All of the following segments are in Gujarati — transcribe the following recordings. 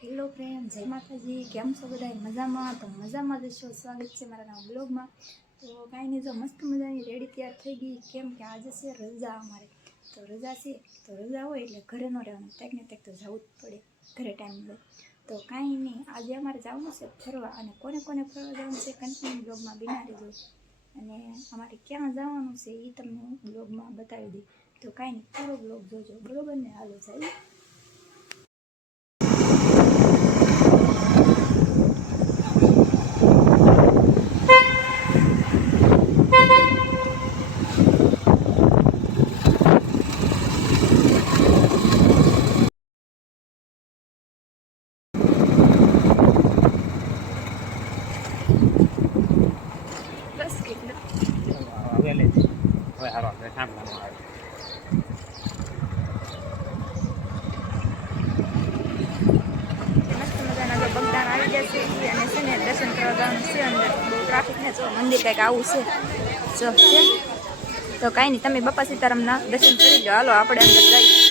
હેલો ફ્રેન્ડ, જય માતાજી. કેમ છો બધા? મજામાં? તો મજામાં જશો. સ્વાગત છે મારા નવા બ્લોગમાં. તો કાંઈ નહીં, જો મસ્ત મજાની રેડી તૈયાર થઈ ગઈ. કેમ કે આજે છે રજા અમારે. તો રજા છે, તો રજા હોય એટલે ઘરે ન રહેવાનું, કંઈક ને કંઈક તો જવું જ પડે ઘરે ટાઈમ લે. તો કાંઈ નહીં, આજે અમારે જવાનું છે ફરવા. અને કોને કોને ફરવા જવાનું છે કન્ટિન્યુ બ્લોગમાં બિનારી દો. અને અમારે ક્યાં જવાનું છે એ તમને હું બ્લોગમાં બતાવી દઈ. તો કાંઈ નહીં, પૂરો બ્લોગ જોજો, બરોબર ને? હાલો જાય. દર્શન કરવા જવાનું છે અંદર. બહુ ટ્રાફિક ને જો મંદિર કંઈક આવું છે જો છે. તો કાંઈ નહીં, તમે બાપા સીતારામના દર્શન કરી લો. હાલો આપણે અંદર જઈએ.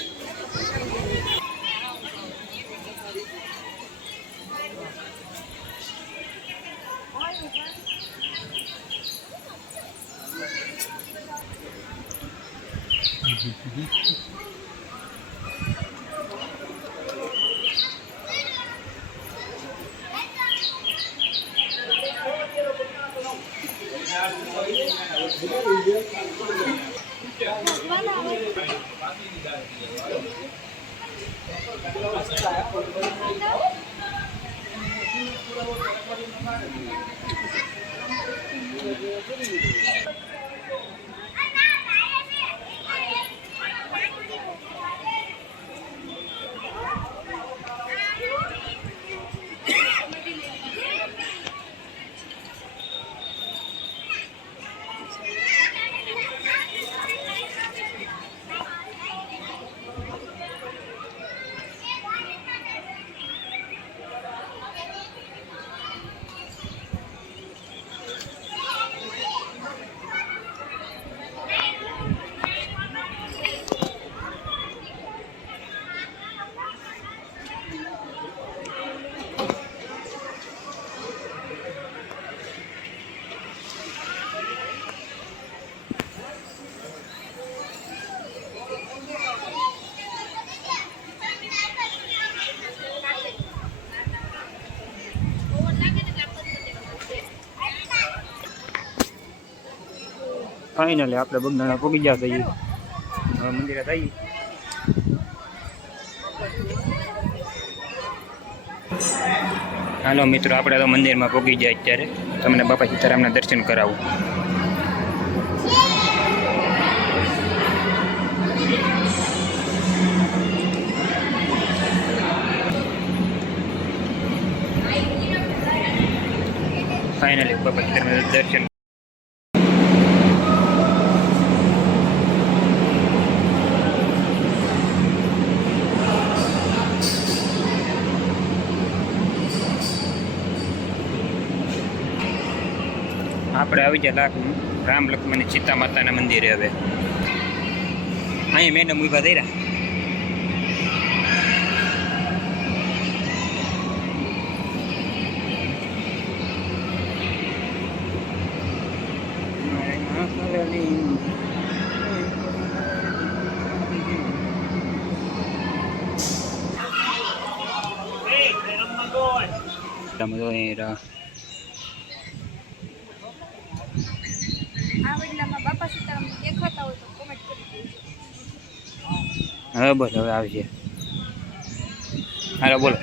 ફાઇનલી આપણે બગદાણા પહોંચી ગયા છીએ. હવે મંદિરે જઈએ. હાલો મિત્રો, આપણે તો મંદિરમાં પહોંચી ગયા. અત્યારે તમને બાપા સીતારામના દર્શન કરાવું. ફાઇનલી બાપા સીતારામના દર્શન. આપણે આવી ગયા રામ લક્ષ્મણ અને સીતા માતાના મંદિરે. હવે અહીંયા મેડમ ઉભા થઈ રહ્યા. બાપા સીતારામ દેખાતા હોય તો કોમેન્ટ કરી દેજો. હા બોલો, હવે આવશે. હાલો બોલો.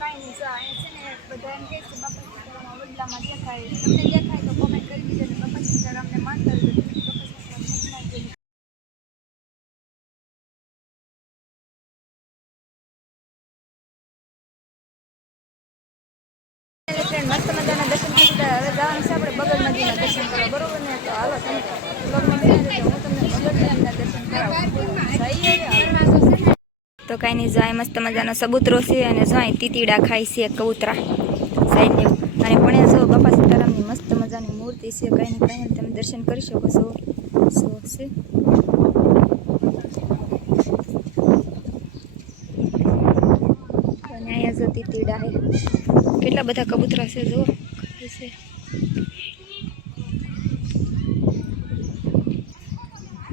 કાંઈ નહીં, જો અહીંયા છે ને બધા એમ કહે છે બાપા સીતારામ વડલામાં દેખાય. તમને દેખાય તો કોમેન્ટ કરી દેજો. અને બાપા સીતારામને માનતા હોય તો બાપા સીતારામ મસ્ત મજાના દર્શન કરતા. હવે જવાનું છે આપણે બગલ નદીના દર્શન કરવા, બરોબર ને? તો હાલો તમે બ્લોગમાં બની હું તમને બગલ નદીના દર્શન કરાવું. તો કાંઈ નહીં, જાય મસ્ત મજાનો સબૂતરો છે. અને જાય તીતીડા ખાય છે કબૂતરા સાઈડ. અને પણ જો બાપા સીતારામની મસ્ત મજાની મૂર્તિ છે. કાંઈ નહીં તમે દર્શન કરી શકો છો. શું છે અને અહીંયા જતી તીડા હે કેટલા બધા કબૂતરા છે જો છે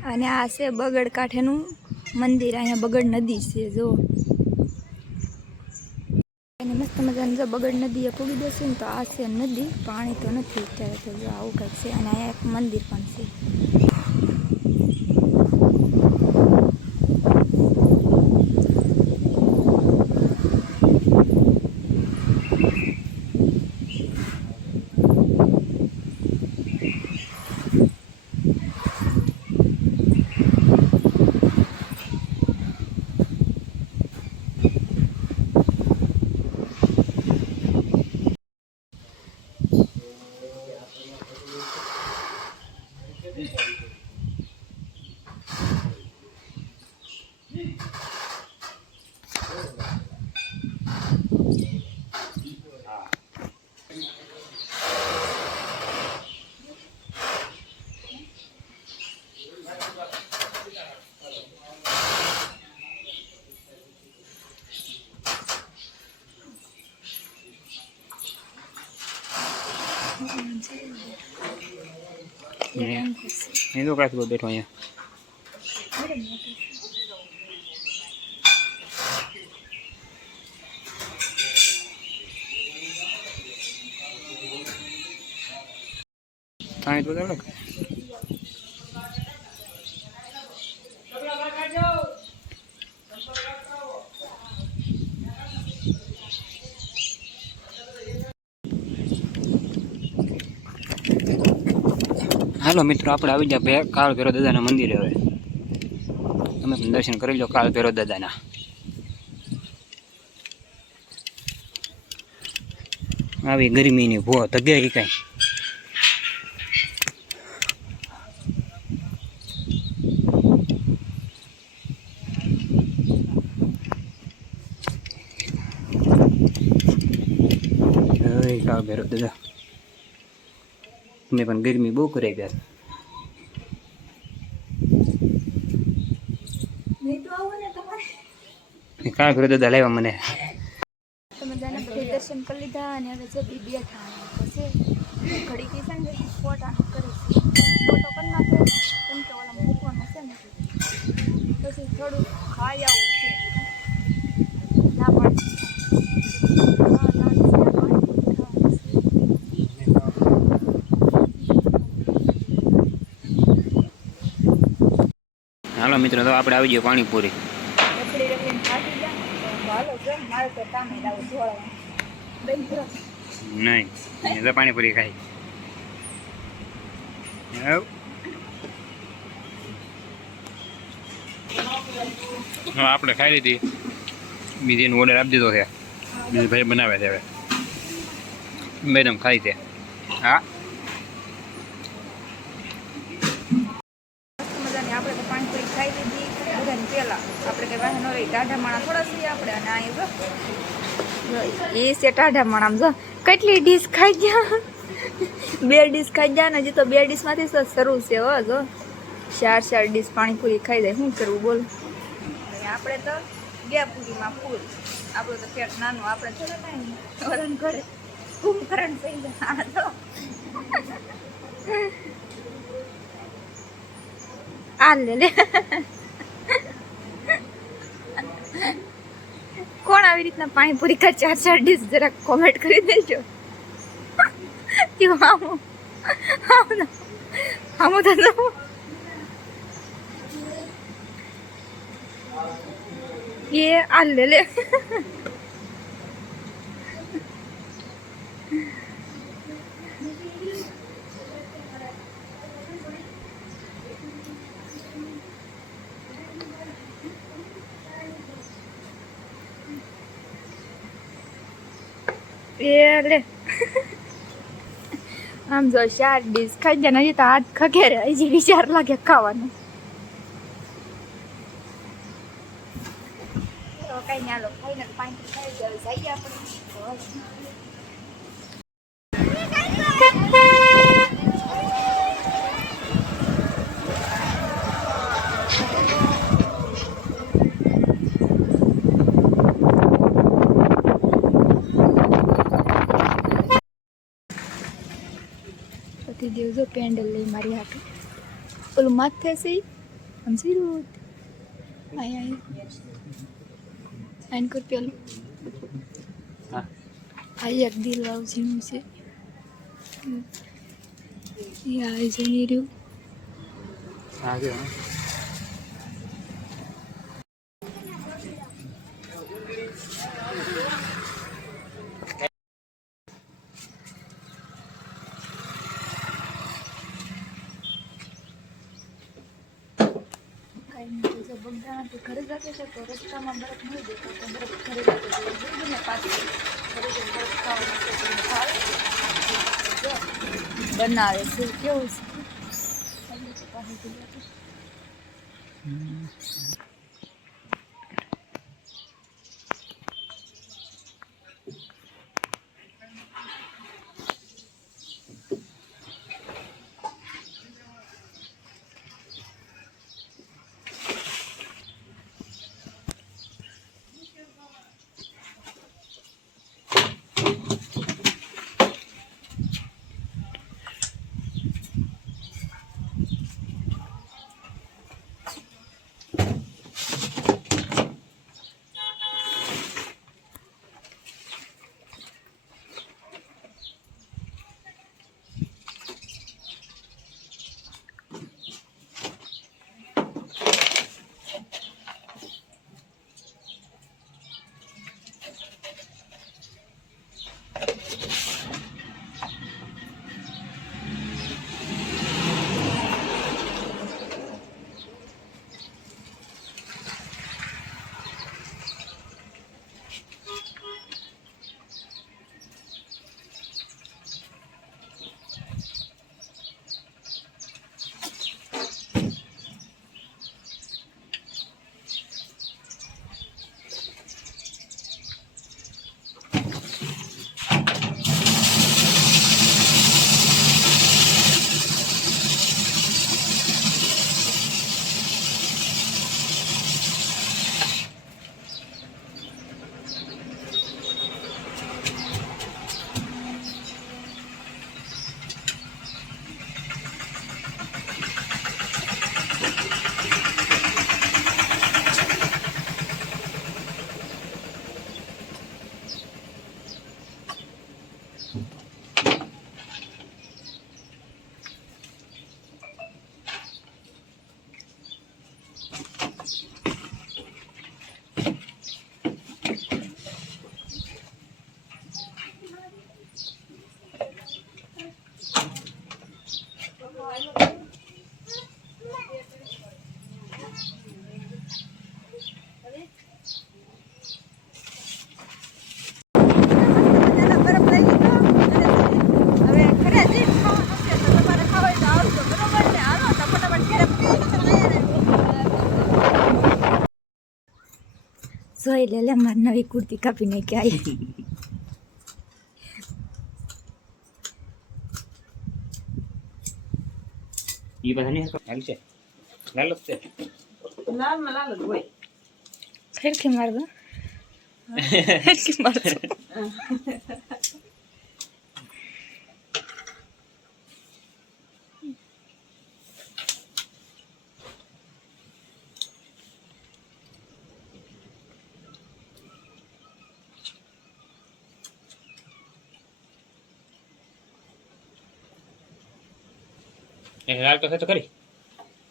અને આ છે બગડ કાંઠેનું મંદિર અહીંયા બગડ નદી છે જો અને મસ્ત મજાની જો બગડ નદી એ પૂગી દેશે ને તો આ છે નદી પાણી તો નથી અત્યારે તો જો આવું કંઈક છે અને અહીંયા એક મંદિર પણ છે એ તો કાંઈ બેઠો અહીંયા પાણી તો અલગ હાલો મિત્રો આપણે આવી ગયા કાળ ભૈરવ દાદાના મંદિરે હવે તમે પણ દર્શન કરી લો કાળ ભૈરવ દાદાના આવી ગરમીની ભો તગે કઈ કાળ ભૈરવ દાદા તમે પણ ગરમી બહુ કરે ગયા કાળ ભૈરવ દાદા લાવ્યા મને મજાના બધે દર્શન કરી લીધા અને હવે જતી બેઠા પછી ઘડી કી છે ને ફોટા કરે ફોટો કરી નાખે કેમ કે ઓલા મૂકવાના છે ને પછી થોડું ખાઈ આવું છે ના પાડી હાલો મિત્રો તો આપણે આવી ગયા પાણીપુરી રખડી રખડીને થાકી ગયા હાલો જો મારે તો કામે લાવું જોડવા નહીં એ તો પાણીપુરી ખાઈ હા આપણે ખાઈ લીધી બીજીનો ઓર્ડર આપી દીધો છે બીજો ભાઈ બનાવે છે હવે મેડમ ખાઈ છે હા આપણે તો પાણીપુરી ખાઈ લીધી બધાને પહેલાં આપણે કંઈ વાહન રહી ટાઢા માણા થોડા છીએ આપણે અને અહીં એ છે ટાઢા માણામાં જો કેટલી ડીશ ખાઈ ગયા 2 ડીશ ખાઈ ગયા ને હજી તો 2 ડીશમાંથી શરૂ છે હો જો 4 ડીશ પાણીપુરી ખાઈ જાય શું કરવું બોલો આપણે તો ગયા પૂરીમાં ફૂલ આપણું તો પેટ નાનું આપણે થોડા કાંઈ વરણ ઘરે કુંભકરણ થઈ જાય હા તો આ લે કોણ આવી રીતના પાણીપુરી કા 4 ડીશ જરા કોમેન્ટ કરી દેજો આમ તો ये आ ले આમ જો 4 ડીશ ખાઈ જાય હજી તો હાથ ખગેરે હજી વિચાર લાગે ખાવાનું કઈ ના લો ખાઈને પાણી ખાઈ જાય જઈએ આપણે દેવ જો પેન્ડલ લઈ મારી હાથે ઓલું માથે છે સમજીરું આય આઈન કર પેલું હા આ એક દિલ વાળું ઝીણું છે આ જણી રહ્યું હા જો બગદાણાથી ઘરે જતી છે તો રસ્તામાં બરફ નહીં દેતો તો બરફ ઘરે જતો જોઈએ ને પાછી ઘરે જઈને બરફ ખાવા માટે બનાવે છે કેવું છે જોઈ લે મારી નવી કુર્તી કાપી નાખી આવી ઈ બધા નહીં હાલ છે લાલ જ છે લાલ જ હોય ફેરખી મારજો ફેરખી મારજો લાલ તો છે તો કરી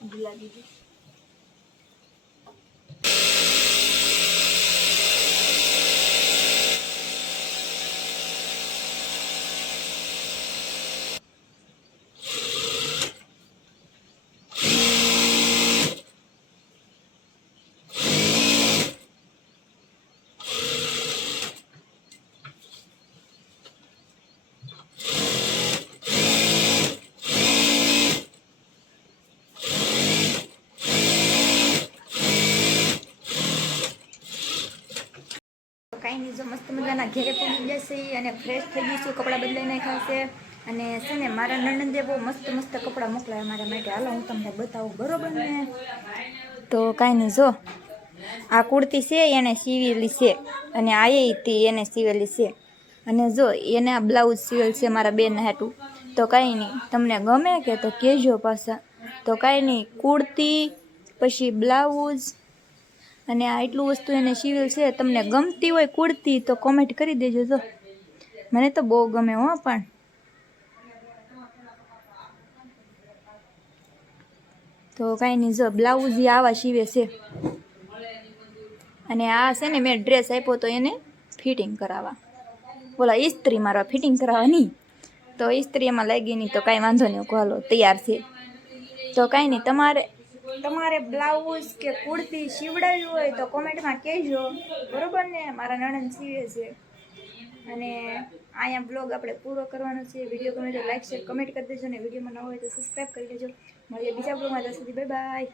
ગુલાબી કાંઈ નહીં જો મસ્ત મજાના ઘેરે પડી જશે અને ફ્રેશ થઈ ગઈશું કપડાં બદલાઈ નાખ્યા છે અને છે ને મારા નણંદે બહુ મસ્ત મસ્ત કપડાં મોકલાયા મારા માટે હાલો હું તમને બતાવું બરોબર ને તો કાંઈ નહીં જો આ કુર્તી છે એને સીવેલી છે અને આ હતી એને સીવેલી છે અને જો એને આ બ્લાઉઝ સીવેલ છે મારા બેન હાટું તો કાંઈ નહીં, તમને ગમે કે તો કહેજો પાછા. તો કાંઈ નહીં, કુર્તી પછી બ્લાઉઝ અને આ એટલું વસ્તુ એને સિવેલ છે. તમને ગમતી હોય કુર્તી તો કોમેન્ટ કરી દેજો. જો મને તો બહુ ગમે હો. પણ તો કાંઈ નહીં, જો બ્લાઉઝ એ આવા સીવે છે. અને આ છે ને મેં ડ્રેસ આપ્યો તો એને ફિટિંગ કરાવવા, બોલા ઇસ્ત્રી મારવા, ફિટિંગ કરાવવા નહીં. તો ઇસ્ત્રી એમાં લાગી નહીં તો કાંઈ વાંધો નહીં, હાલો તૈયાર છે. તો કાંઈ નહીં, તમારે બ્લાઉઝ કે કુર્તી સીવડાવી હોય તો કોમેન્ટમાં કહેજો, બરાબર ને. મારા નણંદ સીવે છે. અને અહીંયા બ્લોગ આપણે પૂરો કરવાનો છે. વિડીયો ગમે તો લાઈક શેર કમેન્ટ કરી દેજો. અને વિડીયોમાં ન હોય તો સબસ્ક્રાઈબ કરી લેજો. મળીએ બીજા બ્લોગમાં. ત્યાં સુધી બાય બાય.